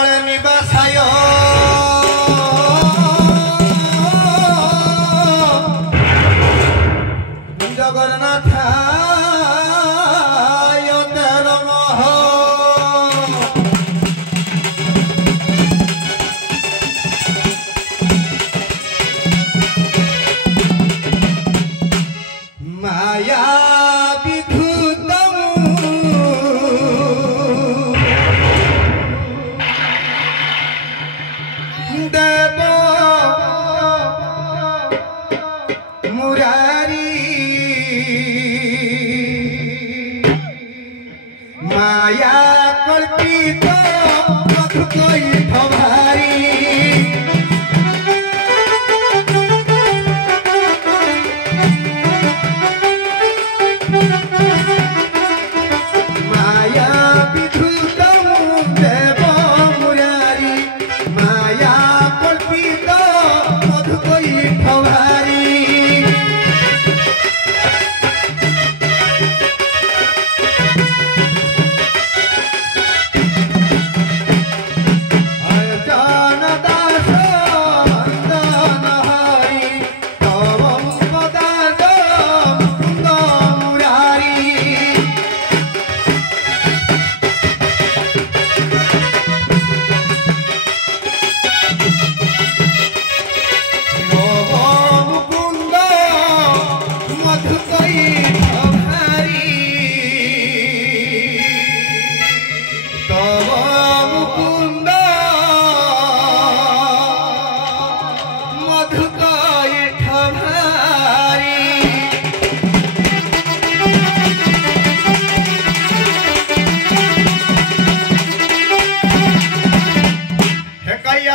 तले निवासाय जगन्नाथ माया विधुतम देव मुरारी माया कल्पित मधुकैठ भारी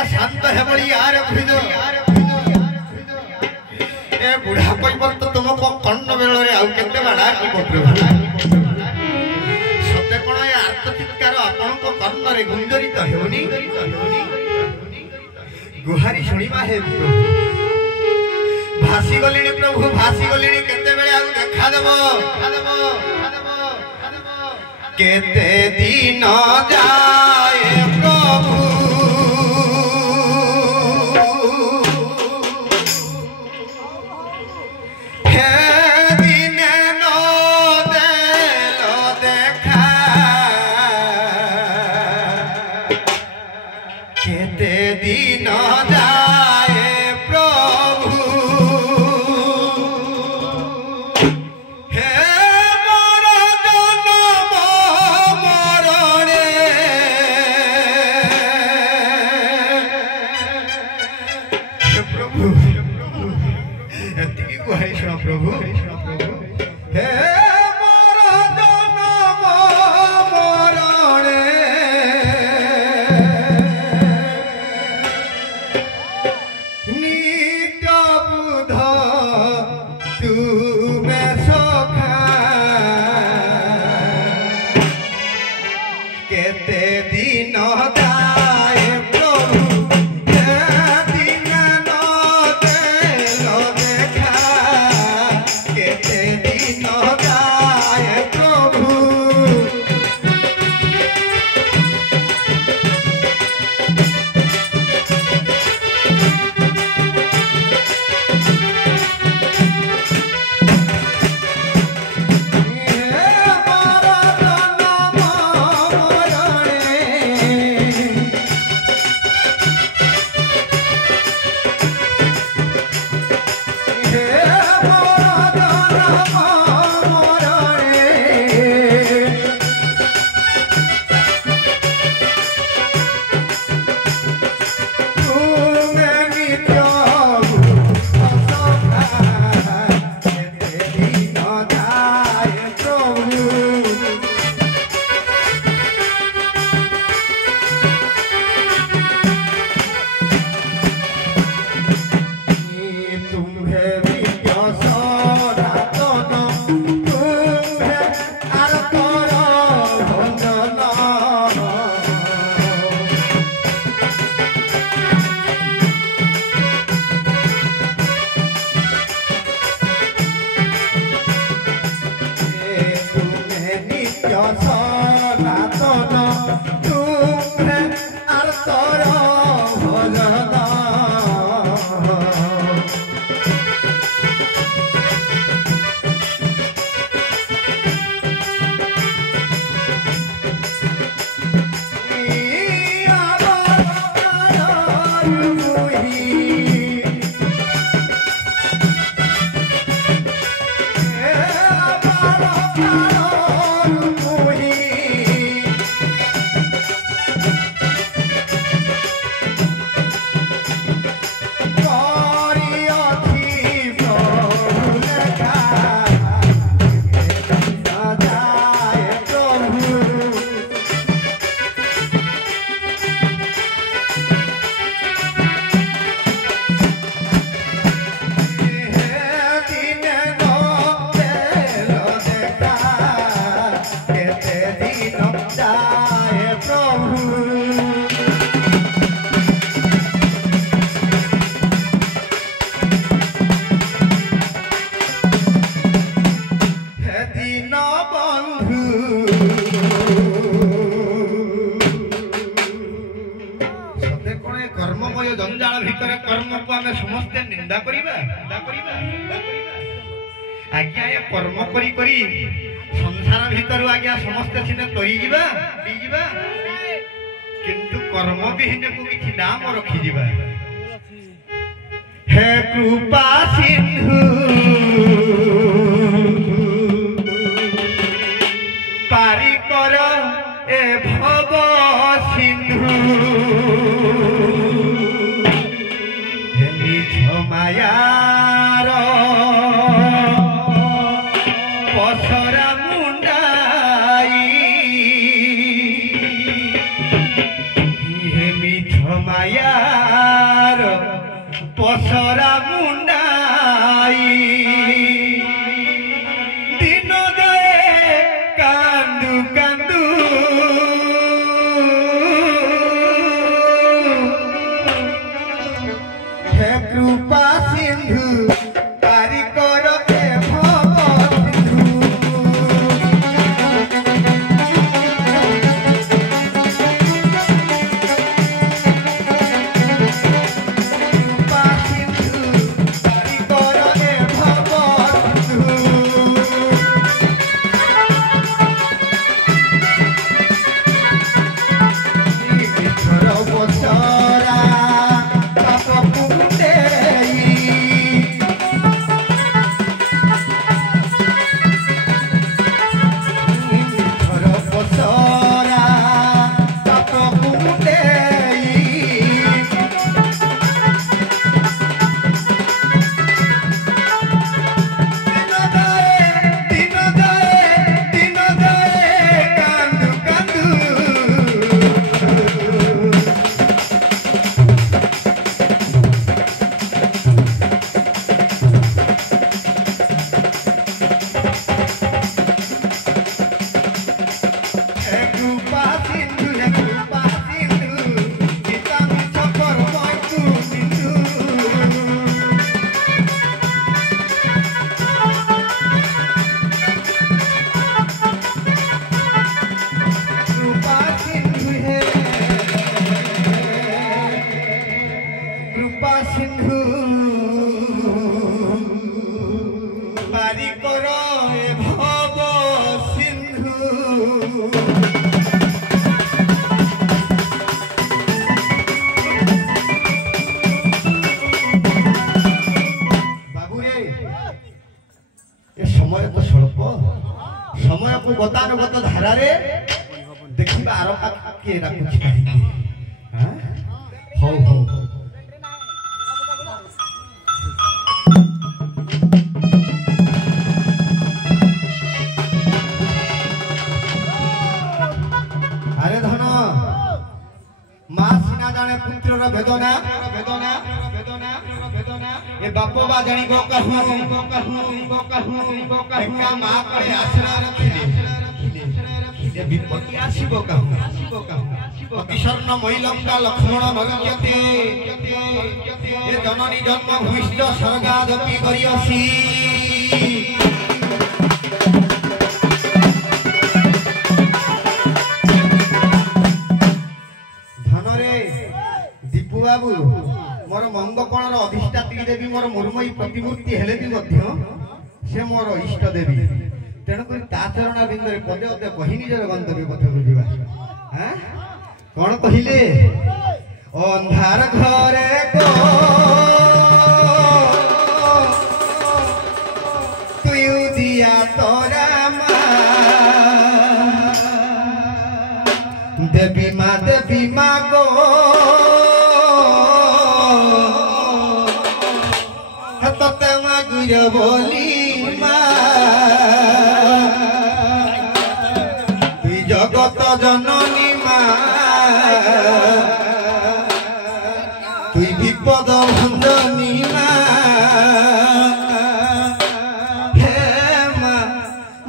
शांत है बड़ी यार ए बुढ़ा कोई वक्त तुमको कर्ण बेलरे आउ केते बाडा की प्रभु सत्य कोन ए आत्मचित्कार आपन को कर्ण रे गुंजरित हेउनी गुहारी सुनिबा हे प्रभु भासी गलिनी प्रभु भासी गलिनी केते बेले आउ देखा देबो केते दिन जाए प्रभु प्रभु हे मोर जन्म मरणे नित्य बुध तुमे सखा केते दिन जाए प्रभु कर्म को आम समस्ते निंदा करिबा आज्ञा ये कर्म करी करी संसार भीतर आज्ञा समस्ते सिने तरी जिबा किंतु कर्म विहीन को किछि नाम रखी जिबा हे कृपा सिंधु पारी कर ए भव सिंधु हे निज मायार पसरा मुंडाई हे निज मायार पसरा मुंडाई दिन दे कांदू कांदू हे कृपा सिंधु पारी कर ए भव सिंधु समय को गतानुगत धारा रे देखिबा आरो के राखुछि काहे हां हो अरे धन मां सिना जाने पुत्र रो वेदना ए बापो बा जानी गो कहूं एका मां करे आसरा रखिले ए विपत्ति आसीबो कहूं अतिशर्ण महिलंका लक्ष्मण नरक्यते ए जननी जन्म भूष्ट स्वर्गादपि करियसी धनरे दीपू बाबू मोर मंग कोणर अधिष्ठात्री देवी मोर मुर्मयी प्रतिमूर्ति हेले भी मध्य से मोर इष्ट देवी तेणुक ता चरण बिंदुरे पदे पदे कही निजर गंतव्य पथ बुझा हाँ कौन कहले अंधार घरे को तुयु दिया तोरा देवी माँ गो बोली तुई जगत जननी तुई विपद भंजनी हे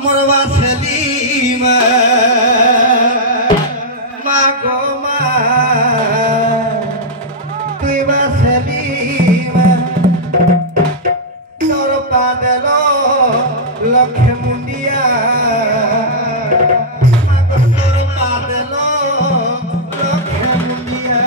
मोर बासेली माँ गो तुई बासेली लक्ष्य मुंडिया लक्ष्य मुंडिया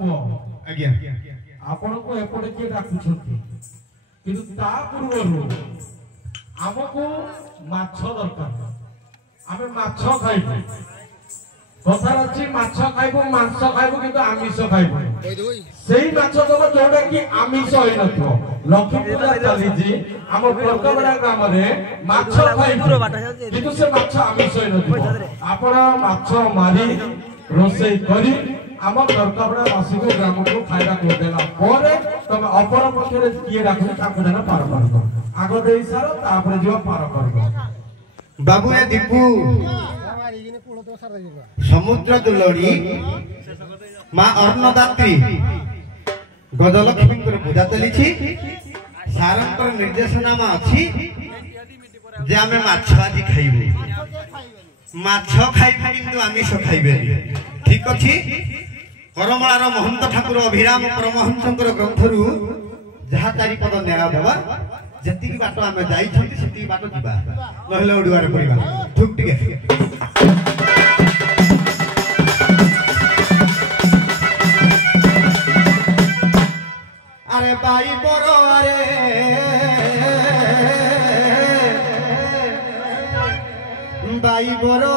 पुओ आज्ञा आपण को एपटे के डाकुछंती किंतु ता पूर्वरु हमको माछ दरकार आमे माछ खाइबो कथा अछि माछ खाइबो मांस खाइबो किंतु आमिष खाइबो सेही माछ दब जोडा कि आमिष होई नथो लक्ष्मी पूजा चली जी हम प्रकबड़ा ग्राम रे माछ खाइबो किंतु से माछ आमिष होई नथो आपण माछ मारी रोसे करी आम प्रकबड़ा वासी को ग्राम को खाइबा को देला परे तमे अपर पक्षरे किए राखु ताको जन पार करबो आगो देई सारो तापर जो पार करबो बाबू ए दीपू समुद्र दुलड़ी माँ अन्नदात्री गजलक्ष्मी पूजा चली सारंकर निर्देशनामा अच्छी जे आमे माछ आज खाइबु माछ खाइबु किंतु आमिष खाइबे ठीक अछि करमलार महंत ठाकुर अभिराम परमहंसंकर ग्रंथरु जहा चारि पद न्याय देवा जति बाट आमे जाई छथि सेति बाट जिबा नहले ओडुआरे पड़िबा ठुक टिके अरे बाई बरो अरे बाई बरो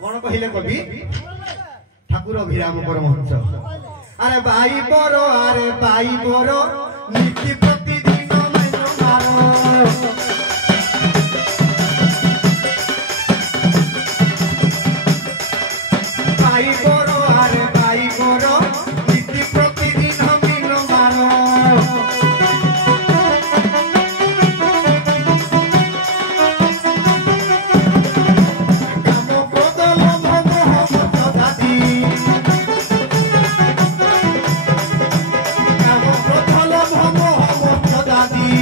कौन कहले कवि ठाकुर अभिराम परमहंस अरे बाई बरो नीति प्रतिदिन मन मारो बाई बरो अरे बाई बरो नीति प्रतिदिन मन मारो काम बदल मोह दादी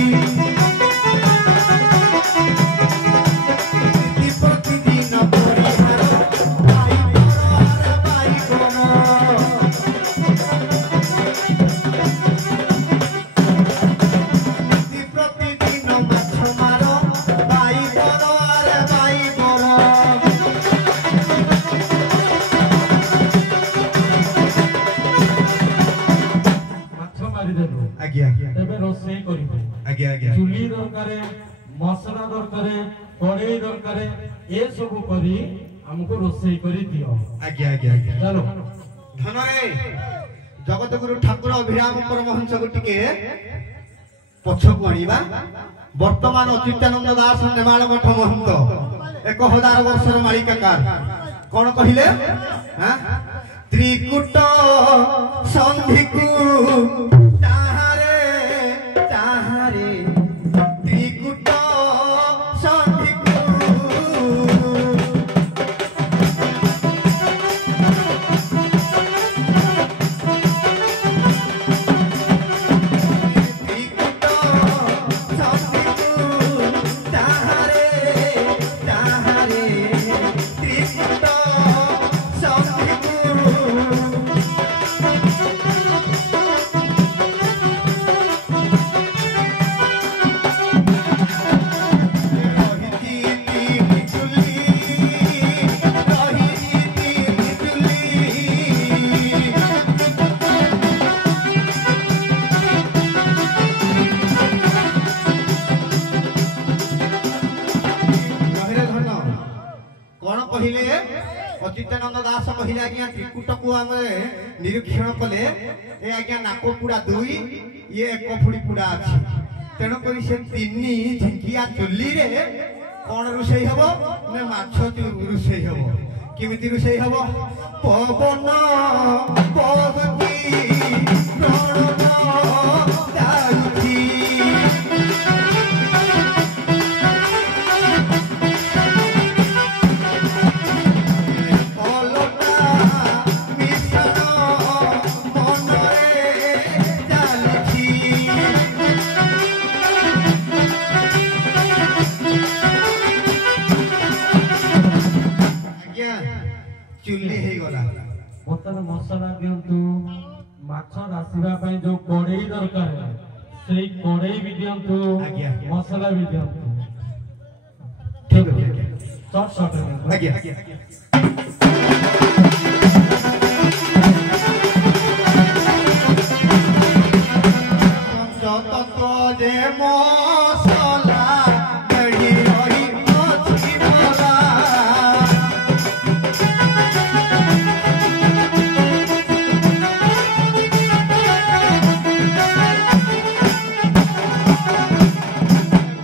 चुली दरकार मसला दरकार कड़े दरकार ए सब करी हमको रोसई करी दियो आज्ञा आज्ञा आज्ञा चलो धनरे जगत गुरु ठाकुर अभिराम परमहंस को टिके पछक आनिबा वर्तमान अच्युतानंद दास नेमाल मठ महंत 1000 वर्षर मालिकाकार कोन कहिले हां त्रिकुट संधिकु अच्युतानंद दास कहले आज्ञा त्रिकुट को आमे निरीक्षण कले ए आज्ञा नाको पुड़ा 2 ये 1 फुड़ी पुड़ा अछि तेनो करी से 3 झिंकिया चुल्ली रे कोन रुसई हबो ने माछ रुसई हबो किमिति रुसई हबो पवन पवती प्रणव दाउती चुल्ली हे गला बतन मसला दियंतु माछ रासिबा पई जो कोड़ेई दरकार है सेई कोड़ेई भी दियंतु मसला भी दियंतु ठीक है शॉर्ट शॉर्ट आज्ञा ମସଲା ବେଢ଼ି ରହିଅଛି ମଲା।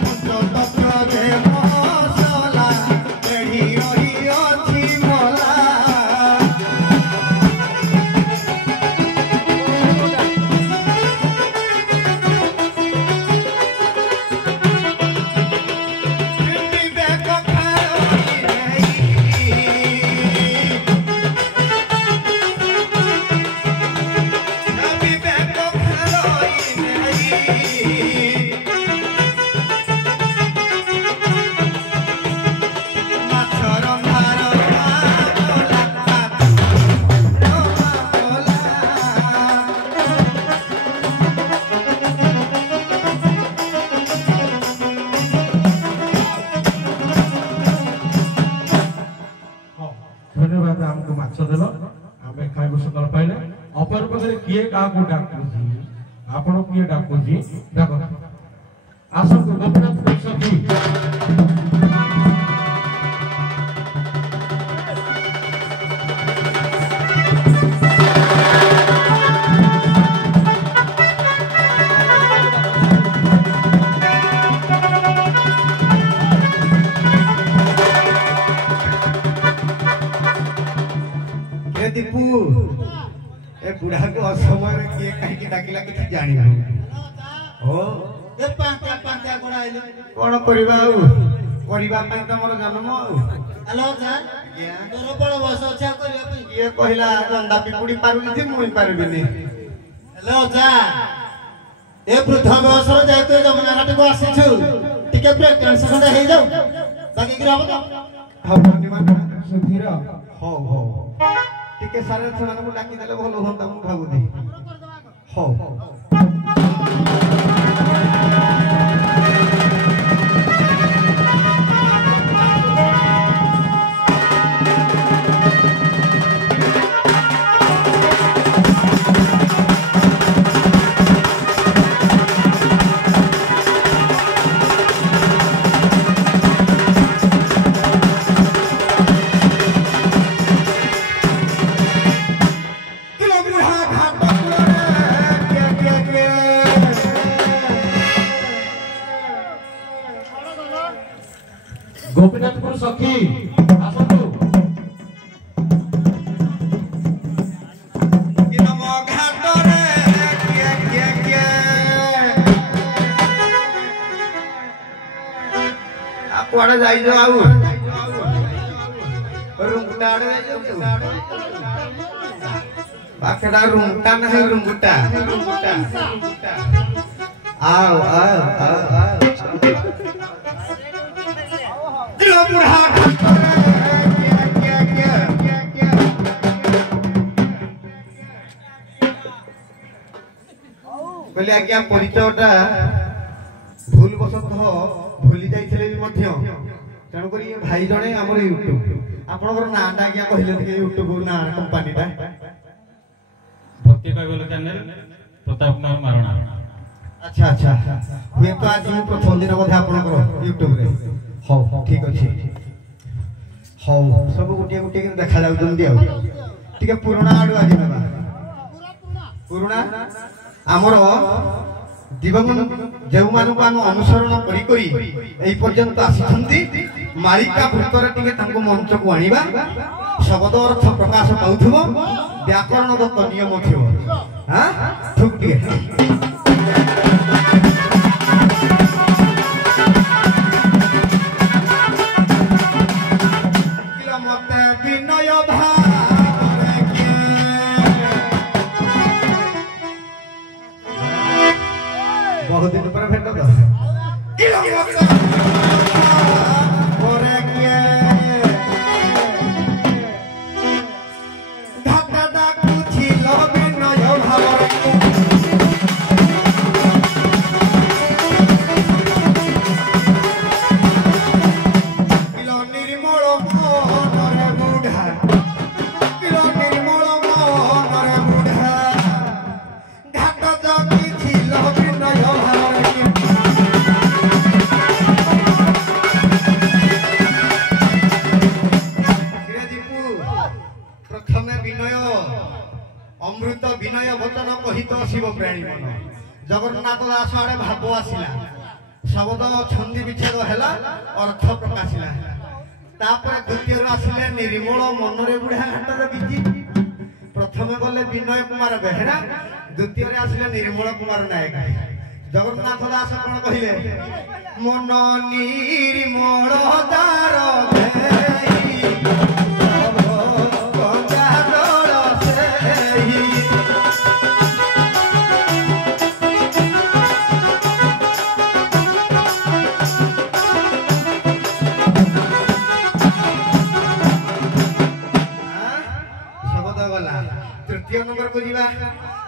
ପଞ୍ଚତତ୍ତ୍ୱରେ ମସଲା ବେଢ଼ି ରହିଅଛି ମଲା। धन्यवाद आमको माछ देल आमे खाइबो सकाळ पाइले अपर पगरे किए काको डाकुजी आपण किए डाकुजी डाको आसको गोपीनाथ सखी दीपू ए बुढ़ा को असमय रे किए कहीं डाकिला किछि जानि हो ए पांचा पांचा कोन आइले कोन करबा करबा पई तमरो जन्म हेलो सर तोर बड़ बस अच्छा करबा पई ये कहला रंदा पिपुड़ी पारुनी थी मुई पारबिनी हेलो सर ए वृद्ध बयसर जायते जमुना घाट को आसीछु टिके ब्रेक टेंशन हे जाऊ बाकी गिराब तो हबनी मान सुधीर हो हो टिके सारे सेमान को डाकी देले भलो होंता मु भाबुदी हो गोपीनाथपुर सखी आसतु नमो घाटरे के आ कोडे जाई जो आउ रुंगटा आड़े जाई जो बाकेडा रुंगटा नहीं रुंगटा आओ आओ आओ दिलो बुढ़ा बोले आज्ञा परिचयटा भूल बसत भूली जाइथिले भी मध्य तेणु करी ये भाई जणे हमर यूट्यूब आपनकर नाटा आज्ञा कहिले के यूट्यूब ना कंपनीटा भक्ति कइबल चैनल प्रताप कुमार मारणा। अच्छा अच्छा हुए तो आज मु प्रथम दिन बोधे आपनकर यूट्यूब रे हो ठीक अछि हो सब गुटिया गुटिया के देखा जाउ जल्दी आउ ठीक पुराना आडू आज नेबा पुराना आमर दिवंगन जेउ मानु को हम अनुसरण करी करी एई पर्यंत आसीछंती मालिका भूतरे टिके तांको मंच को आनिबा शब्द अर्थ प्रकाश पाउथबो व्याकरण दत्त नियम थिबो हां ठीक टिके बहुत दिन पर भेट तो प्रथमे विनय अमृत विनय वचन कहित शिव प्राणी मन जगन्नाथ दास आड़े भाव आसला शब्द छंदी विच्छेद है अर्थ प्रकाशला द्वितीय आसिले निर्मल मनरे बुढ़ा घाटर बीजी प्रथम गले विनय कुमार बेहेरा द्वितीय आसिले निर्मल कुमार नायक जगन्नाथ दास कौन कहले मन निर्मल दार तृतीय नंबर को जीवा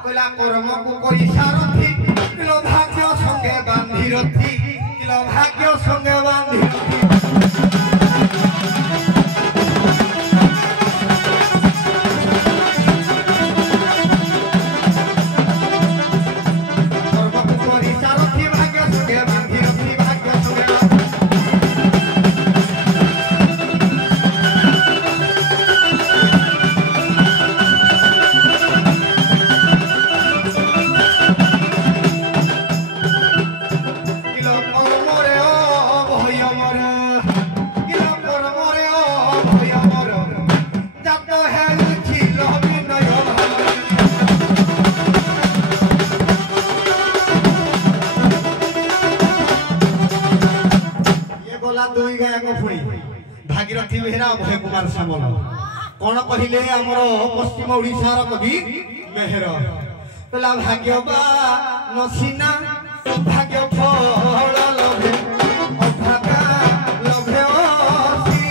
कहला कर्म को करी सारथी किलो भाग्य संगे बांधी रथी किलो भाग्य संगे बांधी रथी कर्म को करी सारथी भाग्य संगे बांधी रथी भाग्य संगे भागीरथी बेहरा अभय कुमार सामल कौन कहले आमर पश्चिम ओडिशार कवि मेहर कहला भाग्यवा नसीना भाग्य फल लभे अभागा लभे असीम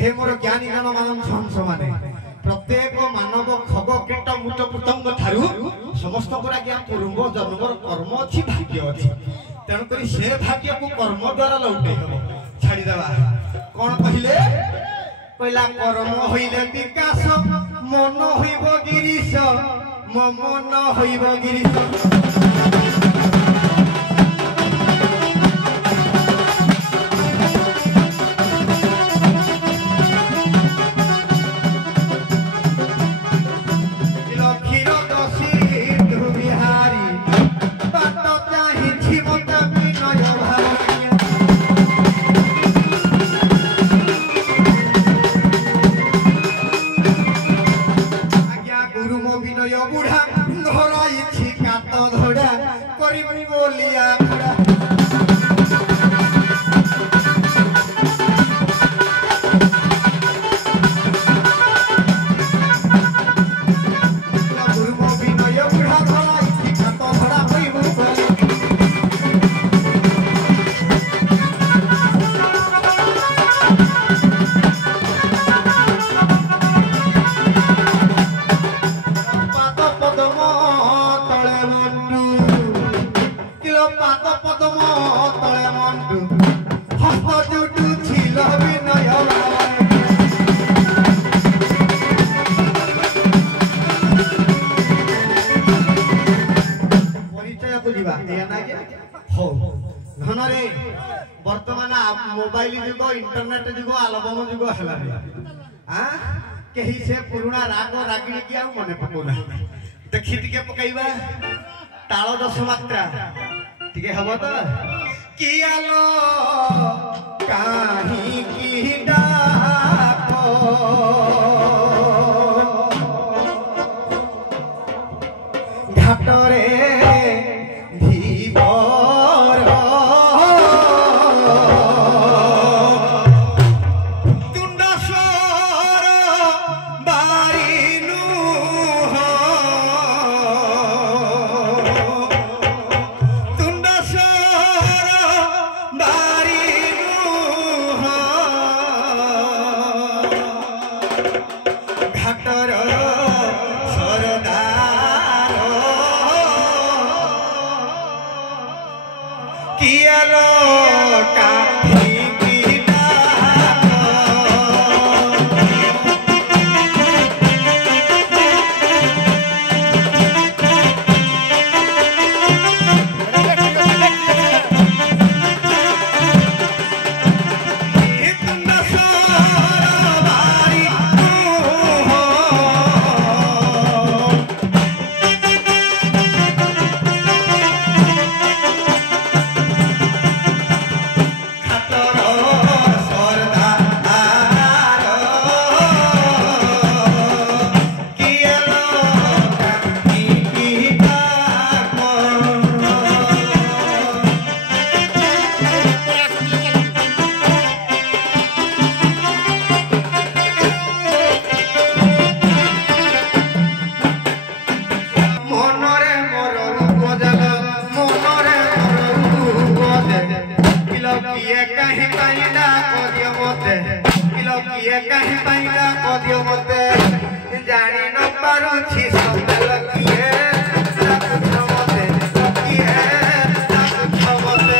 हे मोर ज्ञानी ज्ञान मानव समान प्रत्येक मानव खग कीट मूट पतंग ठारू समस्त पूर्व जन्मर कर्म अच्छी भाग्य अच्छी तेणुक से भाग्य को कर्म द्वारा लौटे छाड़ीदेवा कौन कहले कहला कर्म हईले विकास मन हईब गिरीश मो मन हईब गिरीश बर्तमान मोबाइल जुग इंटरनेट जुग आलबम जुग है कहीं से पुराना राग रागिणी की मन पकौना देखी टिके पकईबा ताल दश मात्रा टिके हब तो कियालो काहे की डाको घाटरे किए कहीं पाइला कदियो मते जानी न पारुछि सतेल किए डाकुछ मते किए डाकुछ मते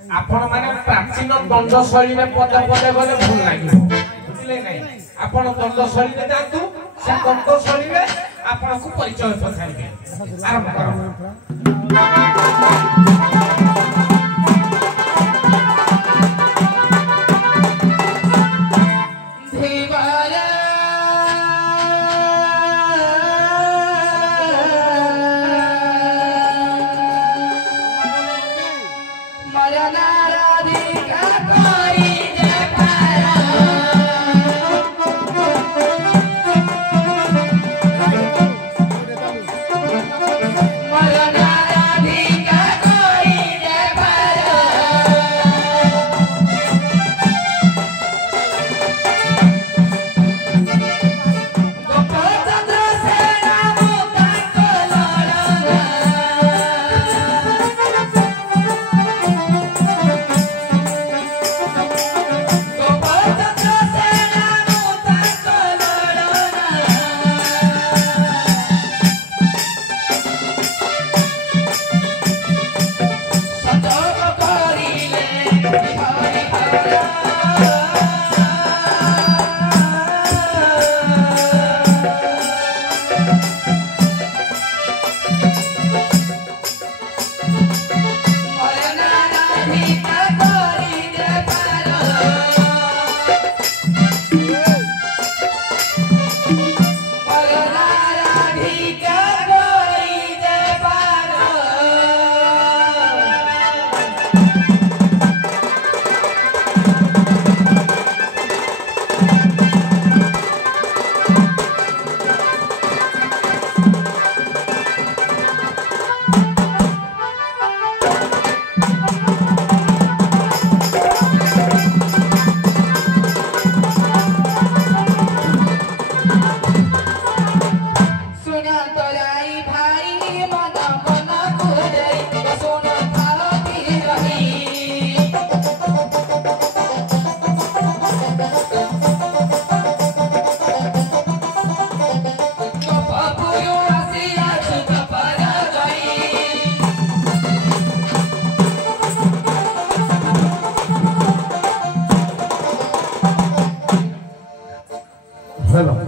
आपण माने प्राचीन दंड शैली में पदे पदे गले भूल लागियो बुझले नै आपण दंड शैली में जातु से दंड शैली में आपण को परिचय पछाइबे आरंभ करो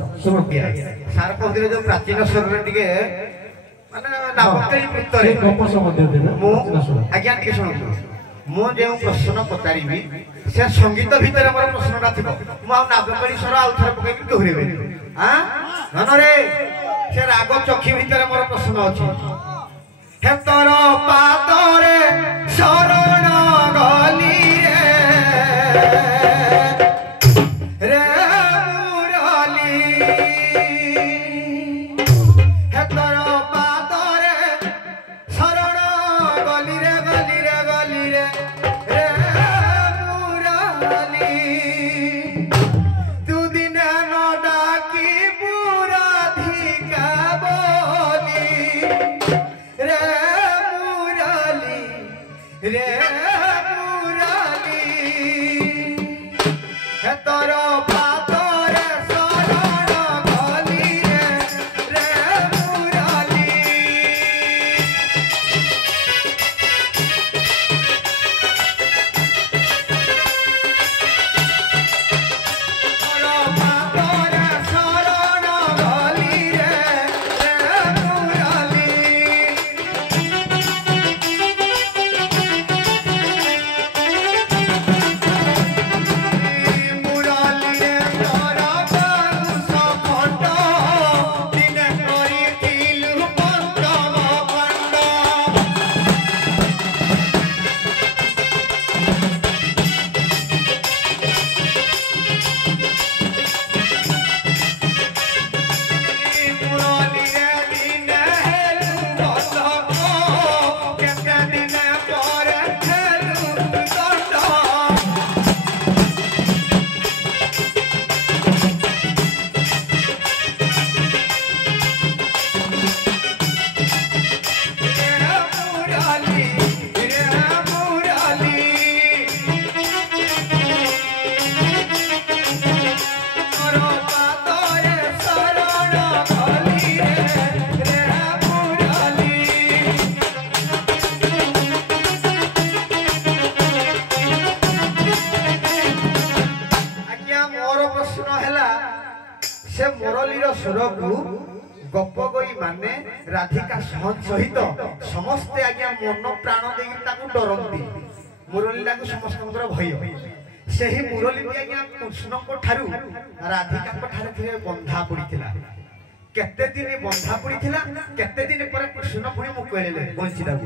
सार कहते जो प्राचीन स्वर टिके माने नामकली पुत्तरे गप समध्य देबे मो आज्ञा टिके सुनतो मो जे प्रश्न पचारिबी से संगीत भीतर मोर प्रश्नटा थिबो मो आ नामकली स्वर आ उथर पके दोहरेबे हां ननरे से राग चखी भीतर मोर प्रश्न अछि हे तोर पादरे शरण गली रे से मुरलीर स्वर को गप गई माने राधिका सहन सहित समस्ते आज्ञा मन प्राण देकी डरती मुरलीला को समस्त भय से ही मुरली आज्ञा कृष्ण को ठारू राधिका को ठारे थे बंधा पड़ीला केते दिन बंधा पड़ीला केते दिन पर कृष्ण पुणी मुकले बंशीटा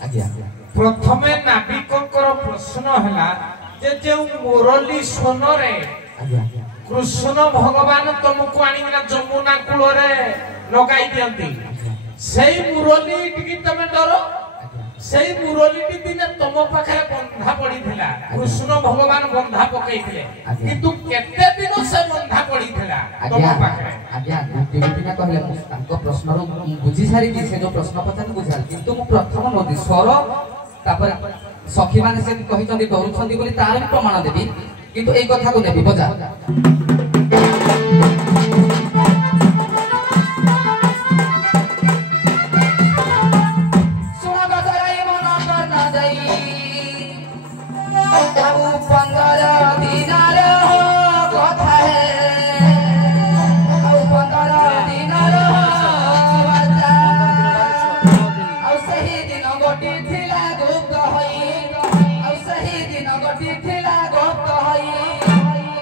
प्रथमे नाविकंकर प्रश्न है जे जे मुरली सोनरे कृष्ण भगवान तुमको आनिना जमुना कूल रे लगाई दियंती सेई मुरली टिकी तमे डरो सेई मुरली टी दिने तुम पाखे बंधा पड़ी थिला कृष्ण भगवान बंधा पकईथिले किंतु केते दिन से बंधा पड़ी थिला तुम पाखे आज्ञा गुटिना कहले तांको प्रश्न रो बुझी सारी कि से जो प्रश्न पछन बुझाल किंतु मु प्रथम नदी स्वर तापर सखी माने से कहि चंदी डरू छंदी बोली तार प्रमाण देबी किंतु ए कथा को नेबी बजा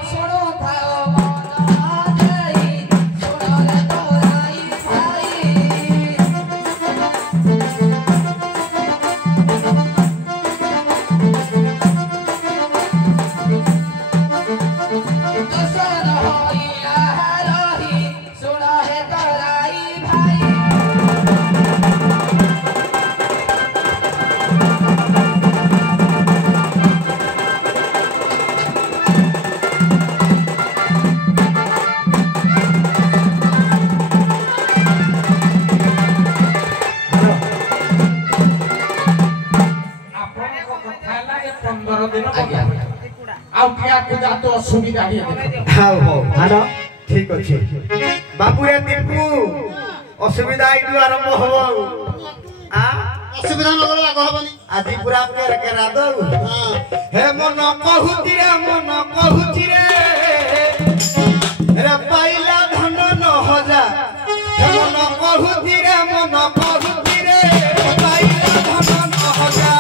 सुनो था मन ସୁବିଧା ହିଁ ଦେଖ। ହଉ ହଉ ହାଲୋ ଠିକ ଅଛି ବାବୁରେ ଦୀପୁ ଅସୁବିଧା ଏଇଠୁ ଆରମ୍ଭ ହବ ଆଉ ଅସୁବିଧା ନ ଗଲେ ବାଗ ହବନି। ଆଜି ପୁରା କେର କେରା ଦଉ ହଁ ହେ ମନ କହୁଛି ରେ ରେ ପାଇଲା ଧନ 9,000 ହେ ମନ କହୁଛି ରେ ପାଇଲା ଧନ 9,000 କହୁଛି ରେ ପାଇଲା ଧନ 9,000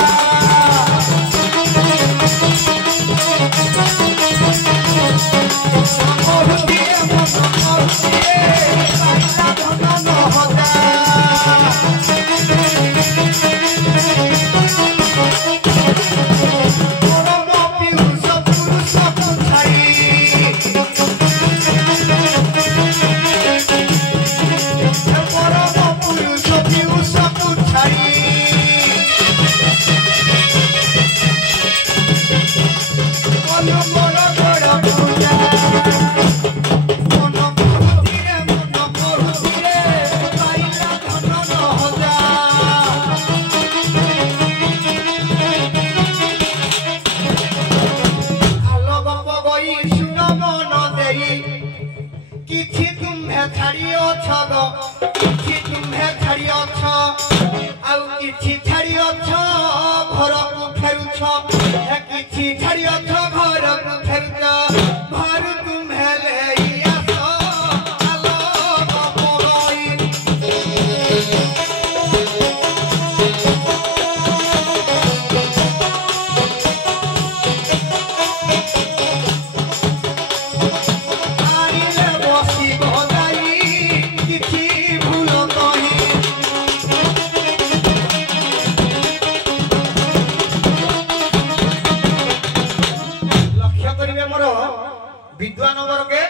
विद्वान वर्गे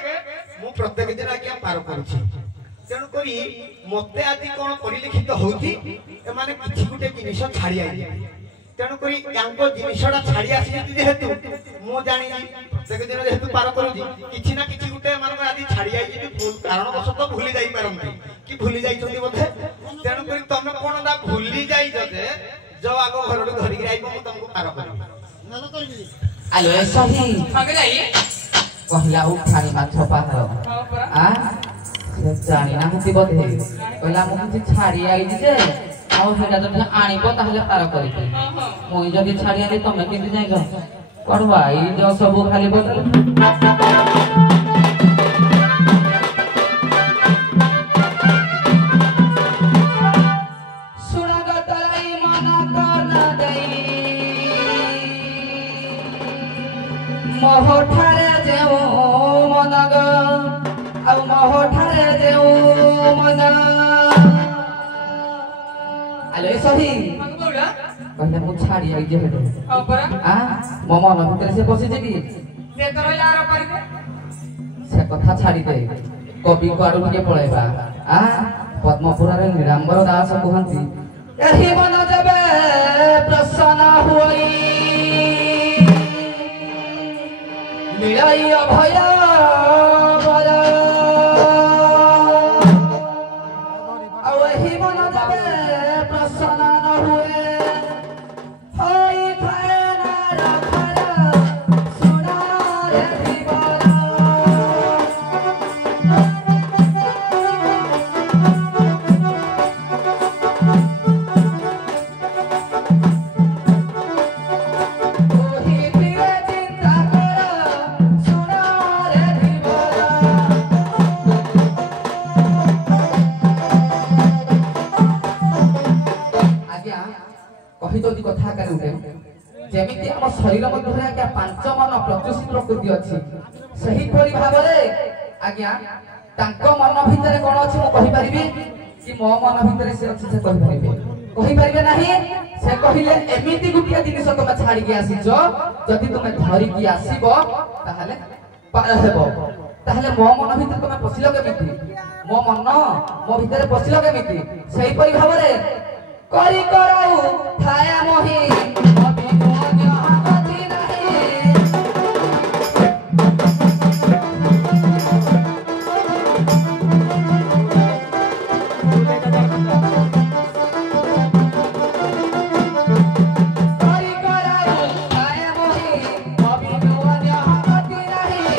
मु प्रत्येक दिन आज्ञा पार करूछि तेणु करी मते आदि कोन परिलिखित होउछि ए माने किछि गुटे जिनिस छाड़ी आइ तेणु करी यांको जिनिसडा छाड़ी आसी जेहेतु मु जानि प्रत्येक दिन जेहेतु पार करूछि किछि ना किछि गुटे माने आदि छाड़ी आइ जे कारण वश तो भूली जाई पारंती कि भूली जाई छथि बोधे तेणु करी तमे कोन ना भूली जाई जदे जो आगो घरडू धरि आइबो मु तुमको पार करबी नल करबी आलो ऐसा ही आगे जाइए कहला उठानी माछ पाहाड़ आ से जानी ना हती बोधे कहला मु किछि छाड़ी आइ जे आउ हेटा जदि आनिबो ताहले पार करिबे मुई जदि छाड़ी आली तमे किंति जाइबो करवा ई जो सब खाली बदल महोठारे जेऊ मनग आ महोठारे जेऊ मन आलो सही कहले मु छाड़ी आई जे हेडो आ मो मन भीतर से बसी जे की से तो यार परिबे से कथा छाड़ी दे कवि को आरु के पळाइबा आ पद्मपुर रे निरांबर दास कहंती एही मन जबे प्रसन्न होई मिलाई अभय बर ଆଉ ଏହି ମନ ଯେବେ ପ୍ରସନ୍ନ ନ ହୁଏ ହୋଇଥାଏ ନାରଖର ସୁନାରେ ଧୀବର ଓହିଥିରେ ଚିନ୍ତା କର ସୁନାରେ ଧୀବର आज्ञा कहि दो कथा करते जेमिति हम शरीर मध्य आज्ञा पांच मन प्रकृति प्रकृति अछि सही परि भाबरे आज्ञा तांको मन भितर कोन अछि मु कहि परिबी कि मो मन भितर से अछि से कहि परिबे कहि परिबे नाही से कहिले एमिति गुटिया जिनिस तमे छाडी के आसीजो जदि तमे धरि की आसीबो ताहाले पार हेबो ताहाले मो मन भितर तमे पसिलो केमिति मो मन मो भितर पसिलो केमिति सही परि भाबरे करी कराऊ थाया मोही अभी मोन्य हाथी नहीं करी कराऊ थाया मोही अभी मोन्य हाथी नहीं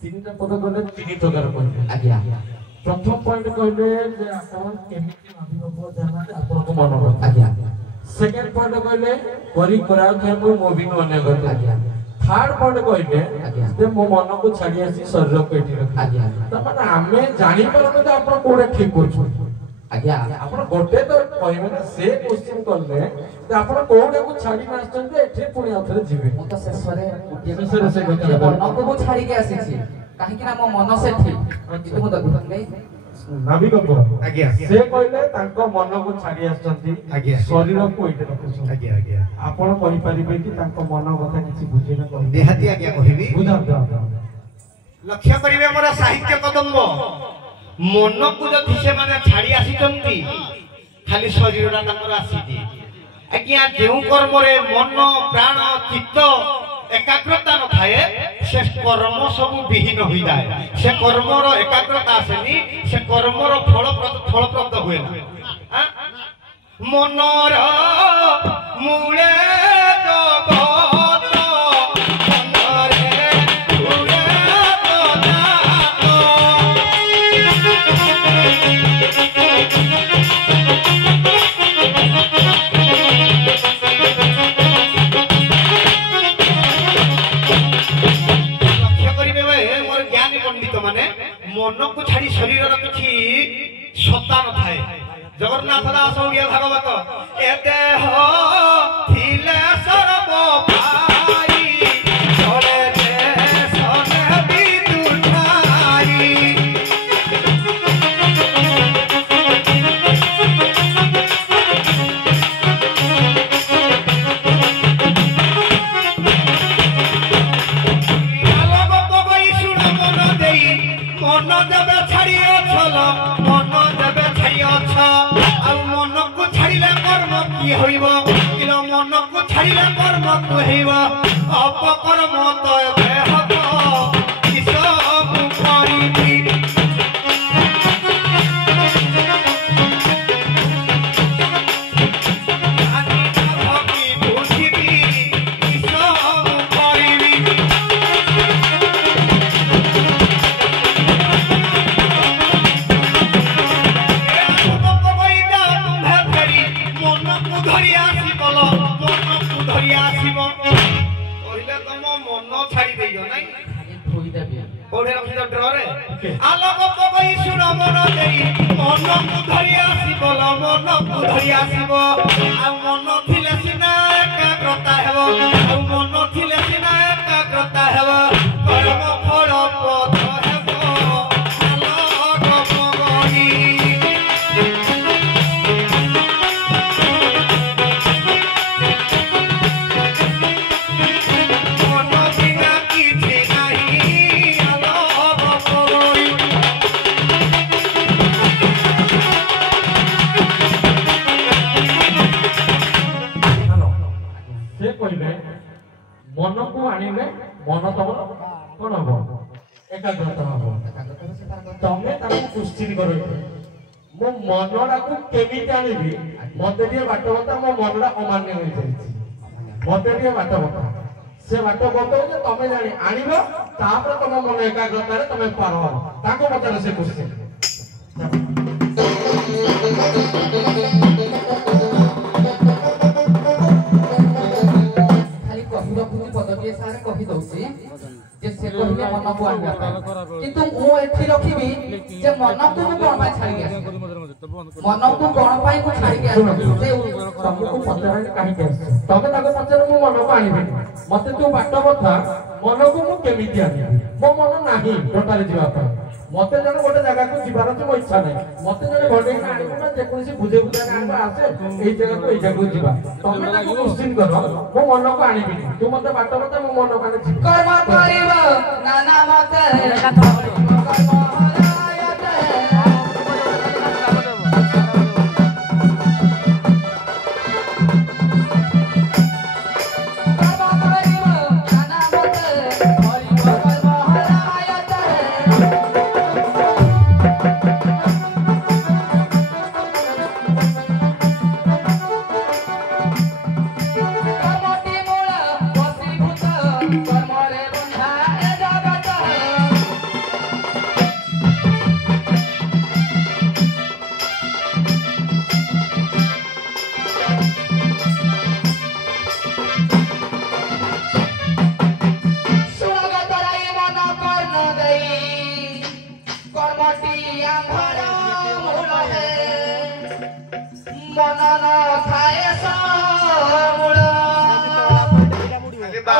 তিনটা পদ কলে তিন প্রকার কইবে ଆଜ୍ଞା প্রথম পয়েন্ট কইবে যে আপন কেমিতি ভাবিব জানা আপনাকে মন কথা ଆଜ୍ଞା সেকেন্ড পয়েন্ট কইলে করি করাও থাকো মুভিং অন্য কথা ଆଜ୍ଞା থার্ড পয়েন্ট কইলে ଆଜ୍ଞା যে ମୋ ମନକୁ ଛାଡି ଆସି ଶରୀରକୁ ଏଠି ରଖି ଆଜ୍ଞା ତାମାନେ ଆମେ ଜାଣିପାରୁନୁ ଯେ ଆପଣ କୋଉଟା ଠିକ କରୁଛନ୍ତି ଆଜ୍ଞା ଆପଣ ଗୋଟେ ତ କହିବେ ନା ସେ କ୍ୱେଶ୍ଚିନ କଲେ ଯେ ଆପଣ କୋଉଟାକୁ ଛାଡି ଆସିଛନ୍ତି ଏଠି ପୁଣି ଆଉଥରେ ଯିବେ ମୁଁ ତ ଶେଷରେ ଶେଷରେ ସେ କଥା ନିଜ ମନକୁ ମୁଁ ଛାଡ଼ିକି ଆସିଛି କାହିଁକି ନା ମୋ ମନ ସେଠି କିନ୍ତୁ ମୁଁ ଦେଖୁଥିଲି ନାବିକ ଆଜ୍ଞା ସେ କହିଲେ ତାଙ୍କ ମନକୁ ଛାଡି ଆସିଛନ୍ତି ଆଜ୍ଞା ଶରୀରକୁ ଏଠି ରଖୁଛନ୍ତି ଆଜ୍ଞା ଆଜ୍ଞା ଆପଣ କହିପାରିବେ କି ତାଙ୍କ ମନ କଥା କିଛି ବୁଝିଲେ କହିବେ ନିହାତି ଆଜ୍ଞା କହିବି ବୁଝାନ୍ତୁ ଆପଣ ଲକ୍ଷ୍ୟ କରିବେ ମୋର ସାହିତ୍ୟ କଦମ୍ବ ମନକୁ ଯଦି ସେମାନେ ଛାଡି ଆସିଛନ୍ତି ଖାଲି ଶରୀରଟା ତାଙ୍କର ଆସିଛି ଆଜ୍ଞା ଯେଉଁ କର୍ମରେ ମନ ପ୍ରାଣ ଚିତ୍ତ ଏକାଗ୍ରତା ନଥାଏ ସେ କର୍ମ ସବୁ ବିହୀନ ହୋଇଯାଏ ସେ କର୍ମର ଏକାଗ୍ରତା ଆସେନି ସେ କର୍ମର ଫଳପ୍ରଦ ହୁଏ ନା ମନର ମୂଳେ ମନକୁ ଛାଡି ଶରୀରର କିଛି ସତ୍ତା ନଥାଏ ଜଗନ୍ନାଥ ଦାସ ଓଡ଼ିଆ ଭାଗବତ ଏ ଦେହ ଥିଲେ ସର୍ବ ପାଇ ଚଳେ ଦେଶରେ ବିଦୁଠାଇ মন দেবে ছাড়ি অছল মন দেবে ছাড়ি অছ আর মনকু ছাড়িলে কর্ম কি হইব কিলো মনকু ছাড়িলে কর্ম কি হইব অপকর্ম তো এবে হব কি সব করিবি বুঝিবি কি সব করিবি ধরি আসিব মনকু ধরি আসিব কহিলে তম মন ছাড়ি দেইছ নাই কোড়ে রখিছ ড্ରରେ আলোক পকই শুণ মন দেই মনকু ধরি আসিব মনকু ধরি আসিব আর মন থিলে সিনা একাগ্রতা হেব আর মন থিলে সিনা একাগ্রতা হেব কর্ম ফল পথ হেব আলোক পকই মনকু আনিলে মন তমর কোন হব একাগ্রতা হব তমে তাকে কুশ্চিন কর মো মনটাকে কেমিতি আনিবি মতে দিয়ে বাট বতা মো মনটা অমান্য হয়ে যাইছি মতে দিয়ে বাট বতা সে বাট বতাও যে তমে জানি আনিব তারপরে তম মন একাগ্রতারে তমে পার হব তাকে পচারে সে কুশ্চিন ପଦଟିଏ ସାର୍ କହିଦଉଛି ଯେ ସେ କହିଲେ ମନକୁ ଆଣିବା ପାଇଁ କିନ୍ତୁ ମୁଁ ଏଠି ରଖିବି ଯେ ମନକୁ ମୁଁ କଣ ପାଇଁ ଛାଡ଼ିକି ଆସିବି ମନକୁ କଣ ପାଇଁ ମୁଁ ଛାଡ଼ିକି ଆସିବି ତମକୁ ପଚାରିଲେ କାହିଁକି ଆସିଛ ତମେ ତାକୁ ପଚାର ମୁଁ ମନକୁ ଆଣିବିନି ମତେ ତୁ ବାଟ କଥା ମନକୁ ମୁଁ କେମିତି ଆଣିବି ମୋ ମନ ନାହିଁ ଟୋଟାଲି ଯିବା ପାଇଁ ମତେ ଜଣେ ଗୋଟେ ଜାଗାକୁ ଯିବାର ଅଛି ମୋ ଇଚ୍ଛା ନାହିଁ ମତେ ଜଣେ ଘଟେଇକି ଆଣିବ ନା ଯେକୌଣସି ବୁଝେଇ ବୁଝାଇ ଆଣିବ ଆସେ ଏଇ ଜାଗାକୁ ଯିବା ତମେ ତାକୁ କୋଶ୍ଚିନ୍ କର ମୋ ମନକୁ ଆଣିବିନି ତୁ ମତେ ବାଟ କଥା ମୋ ମନକୁ ଆଣି ଯିବି କର୍ମ କରିବ ନାନା ମତେ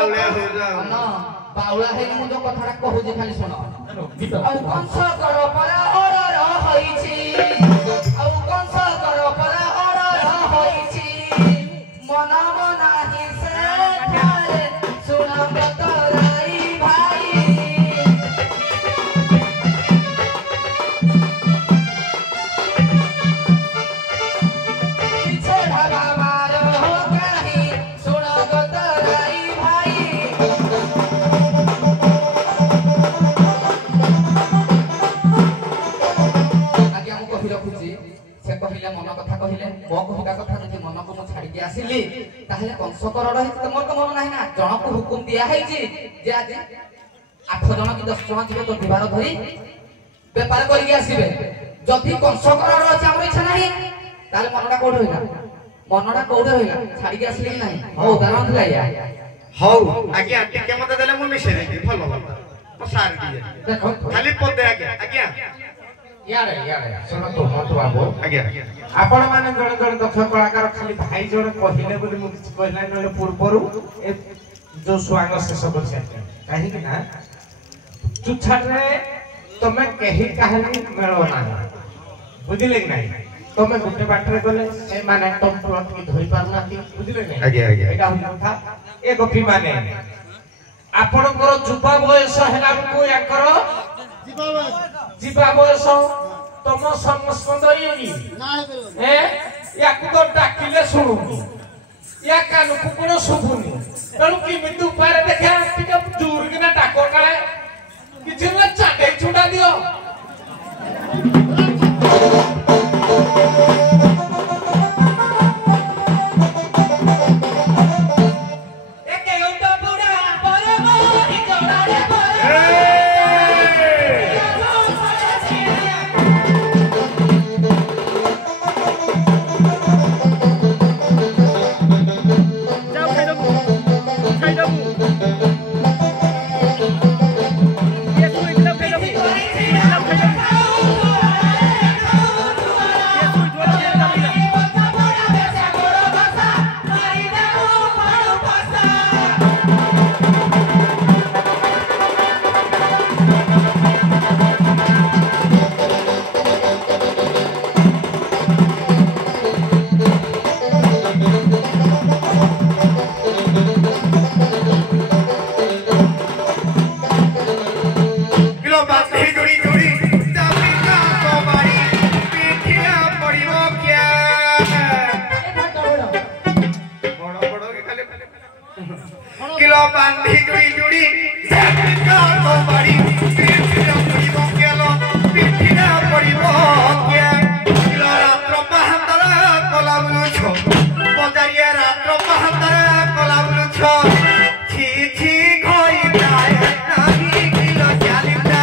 ବାଉଳିଆ ହଉଛ ନା ବାଉଳା ହେଇନି ମୁଁ ଯୋଉ କଥାଟା କହୁଛି ଖାଲି ଶୁଣ ଆଉ କଂସକର ପରା ଅରର ହୋଇଛି ଆଉ କଂସକର ପରା ଅରର ହୋଇଛି ମନ ନାହିଁ ସେ ଠାରେ ଶୁଣ ବତରାଇ ଭାଇ ପିଛେ ଢାବା ମାର କାହିଁ ଶୁଣ ବତରାଇ ଭାଇ ଆଜ୍ଞା ମୁଁ କହି ରଖୁଛି ସେ କହିଲେ ମନ କଥା କହିଲେ ମୋ କହିବା କଥା ଯଦି ମନକୁ ମୁଁ ଛାଡ଼ିକି ଆସିଲି ତାହେଲେ କଂସକର ରହିଛି ତ ମୋର ତ ମନ ନାହିଁ ନା ଜଣକୁ ହୁକୁମ ଦିଆ ହେଇଛି ଯେ ଆଜି 8 ଜଣ କି 10 ଜଣ ଯିବେ ତ ଦିବାର ଧରି ବେପାର କରିକି ଆସିବେ ଯଦି କଂସକର ଅଛି ଆମର ଇଚ୍ଛା ନାହିଁ ତାହେଲେ ମନଟା କୋଉଠି ରହିଲା ଛାଡ଼ିକି ଆସିଲେ କି ନାହିଁ ମୋ ଉଦାହରଣ ଥିଲା ଆଜ୍ଞା ହଉ ଆଜ୍ଞା ଟିକେ ମତେ ଦେଲେ ମୁଁ ମିଶେଇ ଦେବି ଭଲ ଭଲ ମୋ ସାର୍ ଟିକେ ଦେଖ ଖାଲି ପଦେ ଆଜ୍ଞା ଆଜ୍ଞା ଇଆଡେ ଶୁଣନ୍ତୁ ମଧୁ ବାବୁ ଆଜ୍ଞା ଆପଣ ମାନେ ଜଣେ ଜଣେ ଦକ୍ଷ କଳାକାର ଖାଲି ଭାଇ ଜଣେ କହିଲେ ବୋଲି ମୁଁ କିଛି କହିଲା ନହେଲେ ପୂର୍ବରୁ ଏ ଯୋଉ ସ୍ୱାଙ୍ଗ ଶେଷ କରିସାରିଛନ୍ତି କାହିଁକି ନା ଚୁଛାରେ ତମେ କେହି କାହାରି ମେଳ ନାହିଁ ବୁଝିଲେ କି ନାହିଁ ତମେ ଗୋଟେ ବାଟରେ ଗଲେ ସେମାନେ ତମକୁ ଅଟକି ଧରି ପାରୁନାହାନ୍ତି ବୁଝିଲେ କି ଆଜ୍ଞା ଆଜ୍ଞା ଏଇଟା ହଉଛି କଥା ଏ ଗୋପୀ ମାନେ ଆପଣଙ୍କର ଯୁବା ବୟସ ହେଲା ବେଳକୁ ୟାଙ୍କର ଯିବା ବୟସ ତମ ସମସ୍କନ୍ଦ ୟାକୁ ତ ଡାକିଲେ ଶୁଣୁନି ୟା କାନକୁ କଣ ଶୁଭୁନି ତେଣୁ କେମିତି ଉପାୟରେ ଦେଖିବା ଟିକେ ଜୋରକିନା ଡାକ କାଳେ କିଛି ନହେଲେ ଚାଟେଇ ଚୁଣ୍ଡା ଦିଅ किलो बांधी जुड़ी जुड़ी तो बड़ी पिठिया पड़िबो क्या किलो रात्र पहातरा कला बुलुछ बजारिया रात्र पहातरा कला बुलुछ छी छी खोई जाए नाही किलो चालिता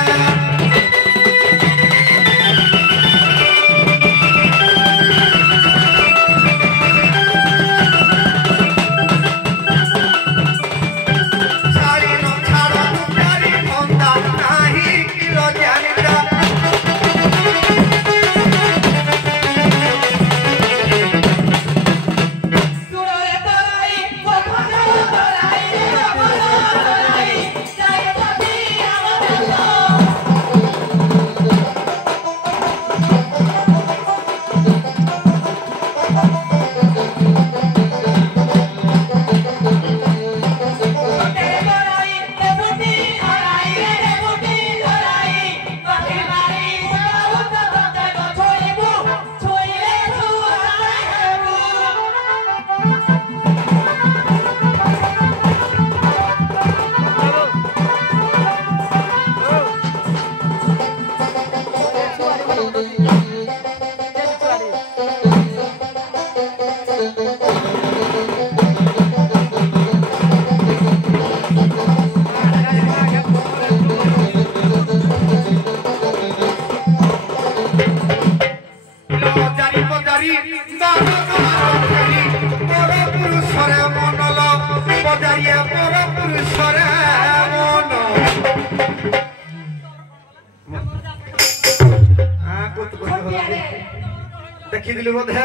देखी दिलु बोधे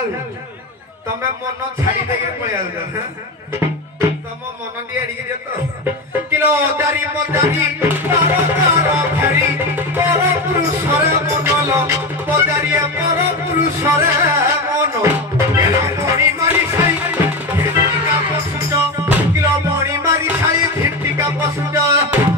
तमे मन छाड़ी देके पळे आउ ତମ ମନ ଟିକେ ଏଡ଼ିକି ଦିଅ ତ କିଲୋ ଦାରି ପଦାରି ତାର ତାର ଫେରି ପର ପୁରୁଷରେ ମନଲ ପଦାରିଏ ପର ପୁରୁଷରେ ମନ କିଲୋ ମଣି ମାରି ସାଇ ଝିଣ୍ଟିକା ପଶୁଛ କିଲୋ ମଣି ମାରି ସାଇ ଝିଣ୍ଟିକା ପଶୁଛ